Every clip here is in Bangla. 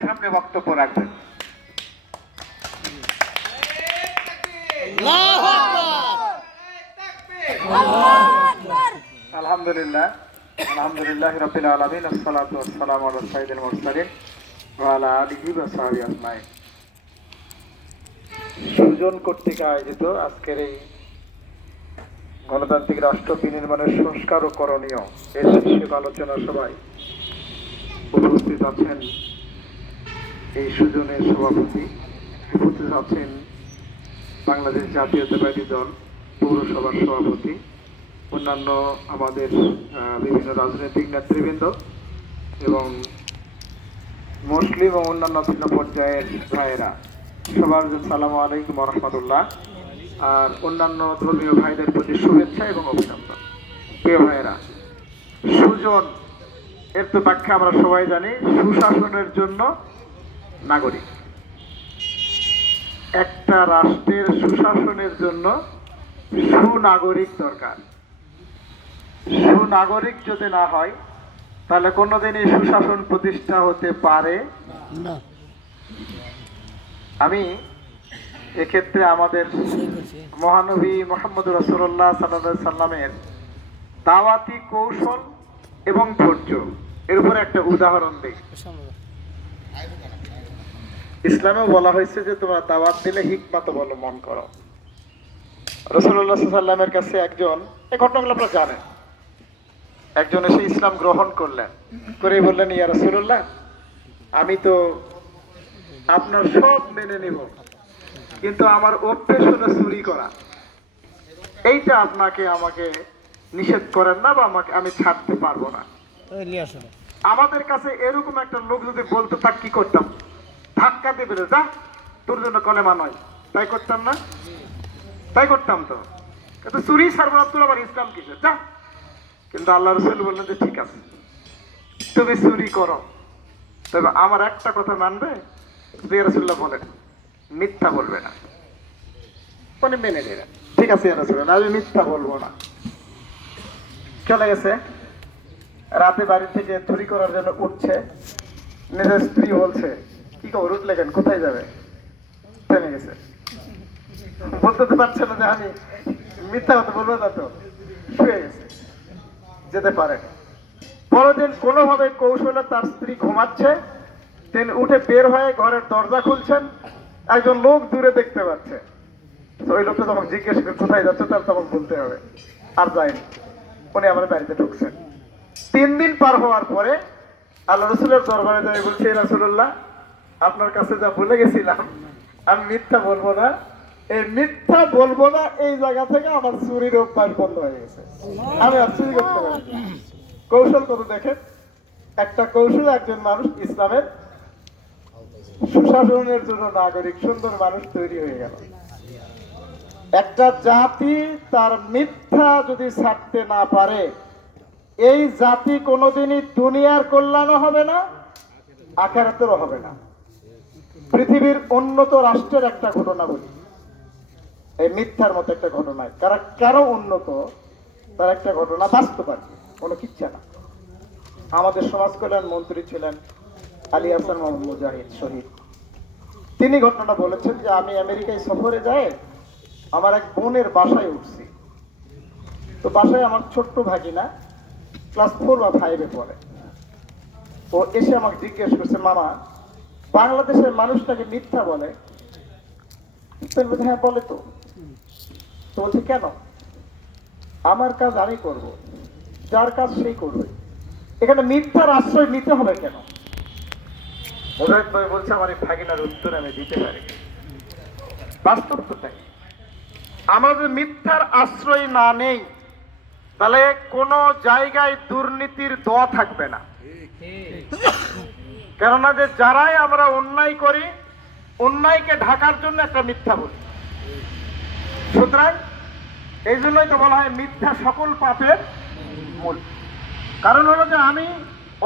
সামনে বক্তব্য রাখবেন। আলহামদুলিল্লাহ আলহামদুলিল্লাহ রাব্বিল আলামিন সাহবিহি আজমাইন। সুজন কর্তৃক আয়োজিত আজকের এই গণতান্ত্রিক রাষ্ট্র বিনির্মাণের সংস্কার ও করণীয় এর শীর্ষক আলোচনা সভায় উপস্থিত আছেন এই সুজনের সভাপতি উপস্থিত আছেন বাংলাদেশ জাতীয়তাবাদী দল পৌরসভার সভাপতি, অন্যান্য আমাদের বিভিন্ন রাজনৈতিক নেতৃবৃন্দ এবং মুসলিম ও অন্যান্য ভিন্ন পর্যায়ের ভাইয়েরা। সবার সালাম আলাইকুম রহমতুল্লাহ। আর অন্যান্য ধর্মীয় ভাইদের প্রতি শুভেচ্ছা এবং অভিনন্দন। প্রিয় ভাইয়েরা, সুজন এর তো ব্যাখ্যা আমরা সবাই জানি। সুশাসনের জন্য নাগরিক। একটা রাষ্ট্রের সুশাসনের জন্য সুনাগরিক দরকার। সুনাগরিক যদি না হয়, তাহলে কোনোদিনই সুশাসন প্রতিষ্ঠা হতে পারে আমি এক্ষেত্রে আমাদের মহানবী মোহাম্মদ রসুল্লাহ সাল্লাহ সাল্লামের দাওয়াতি কৌশল এবং ধৈর্য, এর উপরে একটা উদাহরণ দিই। ইসলামেও বলা হয়েছে যে তোমরা দাওয়াত দিলে হিকমাত অবলম্বন করো। রসুল্লাহ সাল্লামের কাছে একজন এই ঘটনাগুলো আপনারা জানেন। একজন এসে ইসলাম গ্রহণ করলেন। করে বললেন ইয়া রসুল্লাহ আমি তো আপনার সব মেনে নিব কিন্তু আমার অভ্যেস হলো চুরি করা। এইটা আপনাকে আমাকে নিষেধ করেন না বা আমাকে আমি ছাড়তে পারব না। আমাদের কাছে এরকম একটা লোক যদি বলতো তা কি করতাম? ধাক্কা দিয়ে বেরো যা। তোর জন্য কলেমা নয়। তাই করতাম না? তাই করতাম তো। কিন্তু চুরি সারবরাহ তোর আবার ইসলাম কিসে যা। কিন্তু আল্লাহ রসুল বললেন যে ঠিক আছে। তুমি চুরি করো। তবে আমার একটা কথা মানবে? রসুল্লাহ বলেন মিথ্যা বলবে না। মানে মেনে নিলেন ঠিক আছে রসুল্লাহ আমি মিথ্যা বলব না। চলে গেছে। রাতে বাড়ি থেকে চুরি করার জন্য উঠছে। নিজের স্ত্রী বলছে কি উঠলে কেন? কোথায় যাবে? থেমে গেছে। বলতে তো পারছে না যে আমি মিথ্যা কথা বলব না তো। শুয়ে গেছে। যেতে পারে পরদিন কোনোভাবে কৌশলে তার স্ত্রী ঘুমাচ্ছে তিনি উঠে বের হয়ে ঘরের দরজা খুলছেন, একজন লোক দূরে দেখতে পাচ্ছে। তো ওই লোকটা তখন জিজ্ঞেস করে, কোথায় যাচ্ছে? তার তখন বলতে হবে, আর যায়নি। উনি আমার বাড়িতে ঢুকছেন। তিন দিন পার হওয়ার পরে আল্লাহ রসুলের দরবারে যাই বলছি রাসুল্লাহ আপনার কাছে যা বলে গেছিলাম, আমি মিথ্যা বলব না। এই মিথ্যা বলব না, এই জায়গা থেকে আমার চুরির অভ্যাস বন্ধ হয়ে গেছে। আমি আর চুরি করতে পারি কৌশল কত দেখেন? একটা কৌশল, একজন মানুষ ইসলামের সুশাসনের জন্য নাগরিক, সুন্দর মানুষ তৈরি হয়ে গেল। একটা জাতি তার মিথ্যা যদি ছাড়তে না পারে, এই জাতি কোনোদিনই দুনিয়ার কল্যাণও হবে না, আখেরাতেরও হবে না। পৃথিবীর উন্নত রাষ্ট্রের একটা ঘটনা বলি এই মিথ্যার মতো একটা ঘটনায়। কারা কারও উন্নত তার একটা ঘটনা বাস্তব আর কি, কোনো কিচ্ছা না। আমাদের সমাজ কল্যাণ মন্ত্রী ছিলেন আলী হাসান মোহাম্মদ মুজাহিদ শহীদ। তিনি ঘটনাটা বলেছেন যে আমি আমেরিকায় সফরে যাই আমার এক বোনের বাসায় উঠছি। তো বাসায় আমার ছোট্ট ভাগিনা ক্লাস ফোর বা ফাইভে পড়ে। ও এসে আমাকে জিজ্ঞেস করছে মামা বাংলাদেশের মানুষটাকে মিথ্যা বলে। হ্যাঁ বলে তো। তো বলছে কেন? আমার কাজ আমি করব। যার কাজ সেই করবে। এখানে মিথ্যার আশ্রয় নিতে হবে কেন? মোজাহিদ ভাই বলছে আমার এই ভাগিনার উত্তর আমি দিতে পারি। বাস্তব তো তাই আমাদের মিথ্যার আশ্রয় না নেই তাহলে কোনো জায়গায় দুর্নীতির দোয়া থাকবে না। কেননা যে যারাই আমরা অন্যায় করি, অন্যায়কে ঢাকার জন্য একটা মিথ্যা বলি। সুতরাং এই জন্যই তো বলা হয় মিথ্যা সকল পাপের মূল। কারণ হলো যে আমি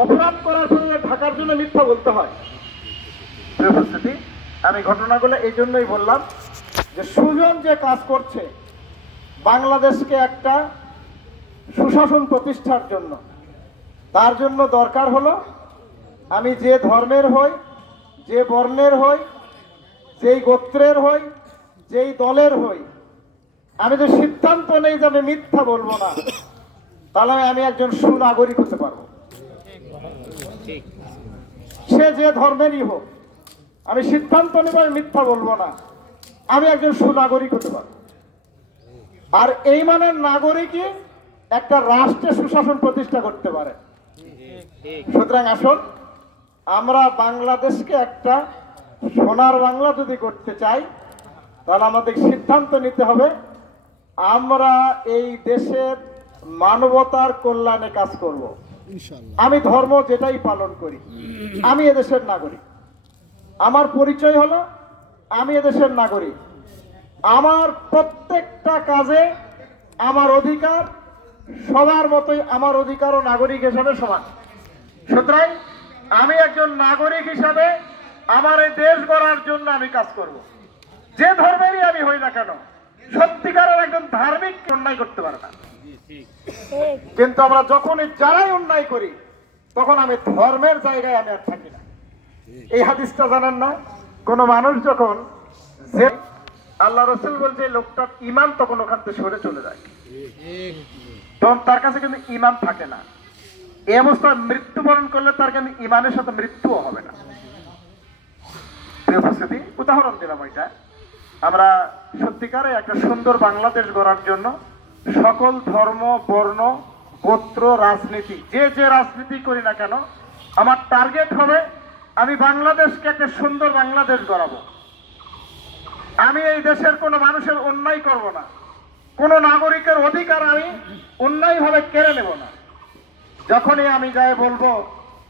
অপরাধ করার জন্য ঢাকার জন্য মিথ্যা বলতে হয়। আমি ঘটনাগুলো এই জন্যই বললাম যে সুজন যে কাজ করছে, বাংলাদেশকে একটা সুশাসন প্রতিষ্ঠার জন্য, তার জন্য দরকার হলো আমি যে ধর্মের হই, যে বর্ণের হই, যেই গোত্রের হই, যেই দলের হই, আমি তো সিদ্ধান্ত নেই যে আমি মিথ্যা বলব না, তাহলে আমি একজন সুনাগরিক হতে পারব। সে যে ধর্মেরই হোক, আমি সিদ্ধান্ত নেব আমি মিথ্যা বলব না, আমি একজন সুনাগরিক হতে পারব। আর এই মানের নাগরিকই একটা রাষ্ট্রে সুশাসন প্রতিষ্ঠা করতে পারে। সুতরাং আসুন আমরা বাংলাদেশকে একটা সোনার বাংলা যদি করতে চাই তাহলে আমাদের সিদ্ধান্ত নিতে হবে আমরা এই দেশের মানবতার কল্যাণে কাজ করব। আমি ধর্ম যেটাই পালন করি আমি এদেশের নাগরিক। আমার পরিচয় হলো আমি এদেশের নাগরিক। আমার প্রত্যেকটা কাজে আমার অধিকার সবার মতোই আমার অধিকার ও নাগরিক হিসাবে সমান। সুতরাং আমি একজন নাগরিক হিসাবে আমার এই দেশ গড়ার জন্য আমি কাজ করব। যে ধর্মেরই আমি হই না কেন, সত্যিকারের একজন ধার্মিক অন্যায় করতে পারে না। কিন্তু আমরা যখনই যারাই অন্যায় করি, তখন আমি ধর্মের জায়গায় আমি আর থাকি না। এই হাদিসটা জানেন না? কোন মানুষ যখন যে আল্লাহ রসুল বলছে, এই লোকটার ইমান তখন ওখান থেকে সরে চলে যায়। তখন তার কাছে কিন্তু ইমান থাকে না। এই অবস্থায় মৃত্যুবরণ করলে তার কিন্তু ইমানের সাথে মৃত্যুও হবে না? উপস্থিতি, উদাহরণ দিলাম ওইটা। আমরা সত্যিকারে একটা সুন্দর বাংলাদেশ গড়ার জন্য সকল ধর্ম, বর্ণ, গোত্র, রাজনীতি, যে যে রাজনীতি করি না কেন, আমার টার্গেট হবে আমি বাংলাদেশকে একটা সুন্দর বাংলাদেশ গড়াবো। আমি এই দেশের কোনো মানুষের অন্যায় করব না। কোনো নাগরিকের অধিকার আমি অন্যায়ভাবে কেড়ে নেব না। যখনই আমি যাই বলব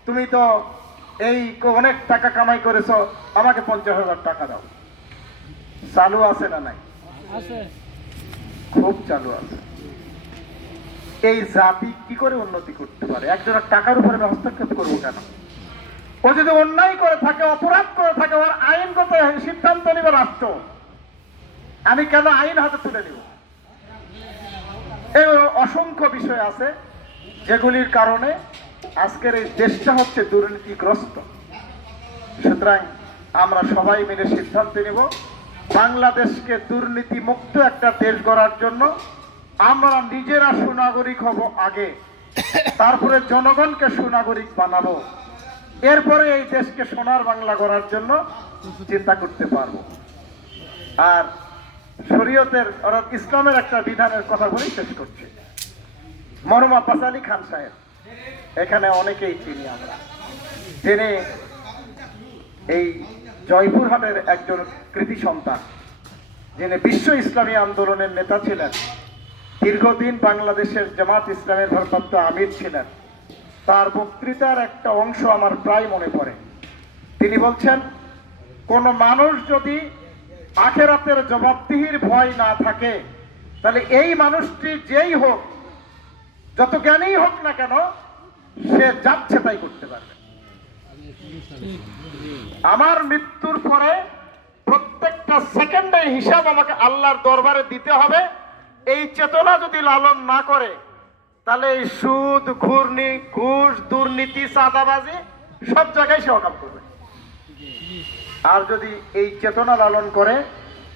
তুমি তো এই অনেক টাকা কামাই করেছ আমাকে পঞ্চাশ হাজার টাকা দাও। চালু আছে না নাই? খুব চালু আছে। এই জাতি কি করে উন্নতি করতে পারে? একজনের টাকার উপরে আমি হস্তক্ষেপ করব কেন? ও যদি অন্যায় করে থাকে অপরাধ করে থাকে ওর আইনগত সিদ্ধান্ত নিবে রাষ্ট্র। আমি কেন আইন হাতে তুলে নিব? এই অসংখ্য বিষয় আছে। যেগুলির কারণে আজকের এই দেশটা হচ্ছে দুর্নীতিগ্রস্ত। সুতরাং আমরা সবাই মিলে সিদ্ধান্ত নেব, বাংলাদেশকে দুর্নীতি মুক্ত একটা দেশ গড়ার জন্য আমরা নিজেরা সুনাগরিক হব আগে, তারপরে জনগণকে সুনাগরিক বানাবো, এরপরে এই দেশকে সোনার বাংলা গড়ার জন্য চিন্তা করতে পারব। আর শরীয়তের অর্থাৎ ইসলামের একটা বিধানের কথা বলেই শেষ করছি। মরম আব্বাস আলী খান সাহেব। এখানে অনেকেই চিনি আমরা। তিনি এই জয়পুরহাটের একজন কৃতি সন্তান। যিনি বিশ্ব ইসলামী আন্দোলনের নেতা ছিলেন। দীর্ঘদিন বাংলাদেশের জামাত ইসলামের ভারপ্রাপ্ত আমির ছিলেন। তার বক্তৃতার একটা অংশ আমার প্রায় মনে পড়ে। তিনি বলছেন, কোন মানুষ যদি আখেরাতের জবাবদিহির ভয় না থাকে, তাহলে এই মানুষটি যেই হোক যত জ্ঞানীই হোক না কেন, সে যাচ্ছে তাই করতে পারবে। আমার মৃত্যুর পরে প্রত্যেকটা সেকেন্ডের হিসাব আমাকে আল্লাহর দরবারে দিতে হবে। এই চেতনা যদি লালন না করে, তাহলে এই সুদ, ঘূর্ণি, ঘুষ, দুর্নীতি, চাঁদাবাজি, সব জায়গায় সে অকাম করবে। আর যদি এই চেতনা লালন করে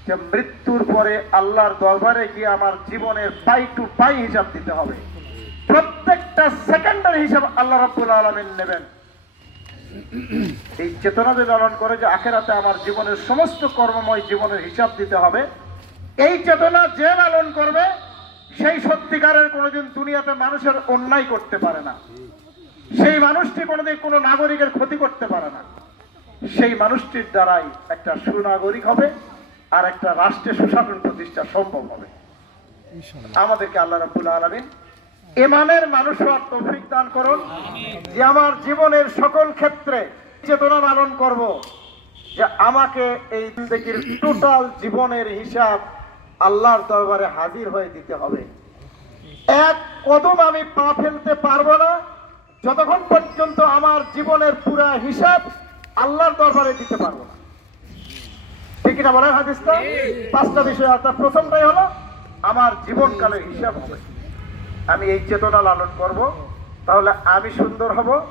যে মৃত্যুর পরে আল্লাহর দরবারে গিয়ে আমার জীবনের পাই টু পাই হিসাব দিতে হবে প্রত্যেকটা সেকেন্ডের হিসাব আল্লাহ রাব্বুল আলামিন নেবেন। এই চেতনা যদি লালন করে যে আখেরাতে আমার জীবনের সমস্ত কর্মময় জীবনের হিসাব দিতে হবে এই চেতনা যে লালন করবে সেই সত্যিকারের কোনোদিন দুনিয়াতে মানুষের অন্যায় করতে পারে না। সেই মানুষটি কোনোদিন কোনো নাগরিকের ক্ষতি করতে পারে না। সেই মানুষটির দ্বারাই একটা সুনাগরিক হবে আর একটা রাষ্ট্রের সুশাসন প্রতিষ্ঠা সম্ভব হবে। আমাদেরকে আল্লাহ রাব্বুল আলামিন এমানের মানুষ তৌফিক দান করুন, যে আমার জীবনের সকল ক্ষেত্রে চেতনা লালন করব, যে আমাকে এই জিন্দগির টোটাল জীবনের হিসাব আল্লাহর দরবারে হাজির হয়ে দিতে হবে। এক কদম আমি পা ফেলতে পারব না, যতক্ষণ পর্যন্ত আমার জীবনের পুরা হিসাব আল্লাহর দরবারে দিতে পারব না। ঠিক না বলেন পাঁচটা বিষয় অর্থাৎ প্রথমটাই হলো, আমার জীবনকালের হিসাব হবে। আমি এই চেতনা লালন করব। তাহলে আমি সুন্দর হব।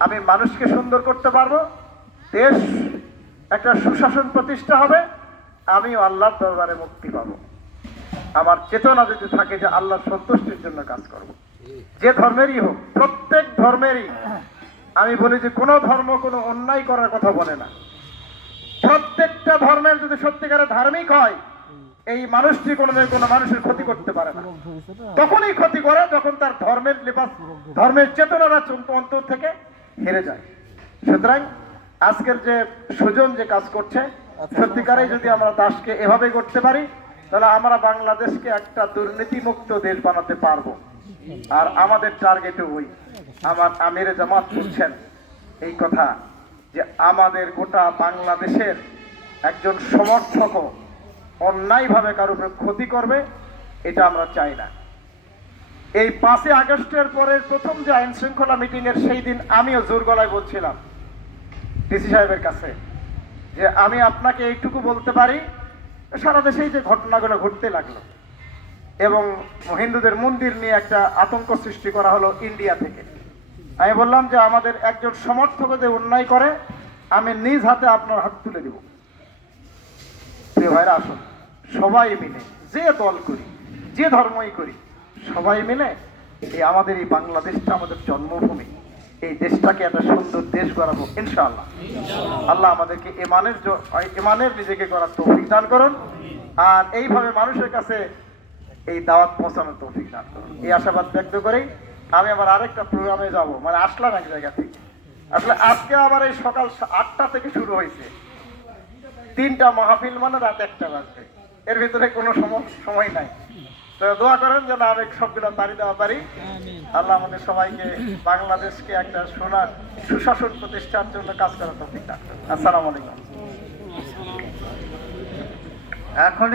আমি মানুষকে সুন্দর করতে পারব। দেশ একটা সুশাসন প্রতিষ্ঠা হবে। আমি আল্লাহর দরবারে মুক্তি পাব। আমার চেতনা যদি থাকে যে আল্লাহর সন্তুষ্টির জন্য কাজ করব। যে ধর্মেরই হোক, প্রত্যেক ধর্মেরই। আমি বলি যে কোনো ধর্ম কোনো অন্যায় করার কথা বলে না। প্রত্যেকটা ধর্মের যদি সত্যিকারে ধার্মিক হয় এই মানুষটি কোনোদিন কোনো মানুষের ক্ষতি করতে পারে না। তখনই ক্ষতি করে যখন তার ধর্মের লিবাস ধর্মের চেতনাটা চূড়ান্ত অন্তর থেকে হেরে যায়। সুতরাং আজকের যে সুজন যে কাজ করছে, সত্যিকারেই যদি আমরা দাসকে এভাবে করতে পারি, তাহলে আমরা বাংলাদেশকে একটা দুর্নীতিমুক্ত দেশ বানাতে পারব। আর আমাদের টার্গেট ওই। আমার আমিরে জামাত বুঝছেন এই কথা যে আমাদের গোটা বাংলাদেশের একজন সমর্থকও অন্যায়ভাবে কারোর ক্ষতি করবে, এটা আমরা চাই না। এই পাঁচই আগস্টের পরের প্রথম যে আইন শৃঙ্খলা মিটিং এর সেই দিন আমিও জোর গলায় বলছিলাম ডিসি সাহেবের কাছে যে আমি আপনাকে এইটুকু বলতে পারি, সারা দেশেই যে ঘটনাগুলো ঘটতে লাগল এবং হিন্দুদের মন্দির নিয়ে একটা আতঙ্ক সৃষ্টি করা হলো ইন্ডিয়া থেকে। আমি বললাম যে আমাদের একজন সমর্থক যে অন্যায় করে, আমি নিজ হাতে আপনার হাত তুলে দিব। প্রিয় ভাইরা আসুন। সবাই মিলে যে দল করি যে ধর্মই করি সবাই মিলে এই আমাদের এই বাংলাদেশটা আমাদের জন্মভূমি এই দেশটাকে একটা সুন্দর দেশ গড়াবো ইনশাআল্লাহ। আল্লাহ আমাদেরকে এমানের এমানের নিজেকে করার তৌফিক দান করুন। আর এইভাবে মানুষের কাছে এই দাওয়াত পৌঁছানোর তৌফিক দান করুন। এই আশাবাদ ব্যক্ত করেই আমি আবার আরেকটা প্রোগ্রামে যাব মানে আসলাম এক জায়গা থেকে। আসলে আজকে আবার এই সকাল আটটা থেকে শুরু হয়েছে। তিনটা মাহফিল মানে রাত একটা বাজবে। এর ভিতরে কোনো সম- সময় নাই। তো দোয়া করেন যেন আমি সবগুলো তাড়ি দেওয়া পারি। আল্লাহ আমাদের সবাইকে বাংলাদেশকে একটা সোনার সুশাসন প্রতিষ্ঠার জন্য কাজ করার তো ঠিক করুন। আসসালামু আলাইকুম। এখন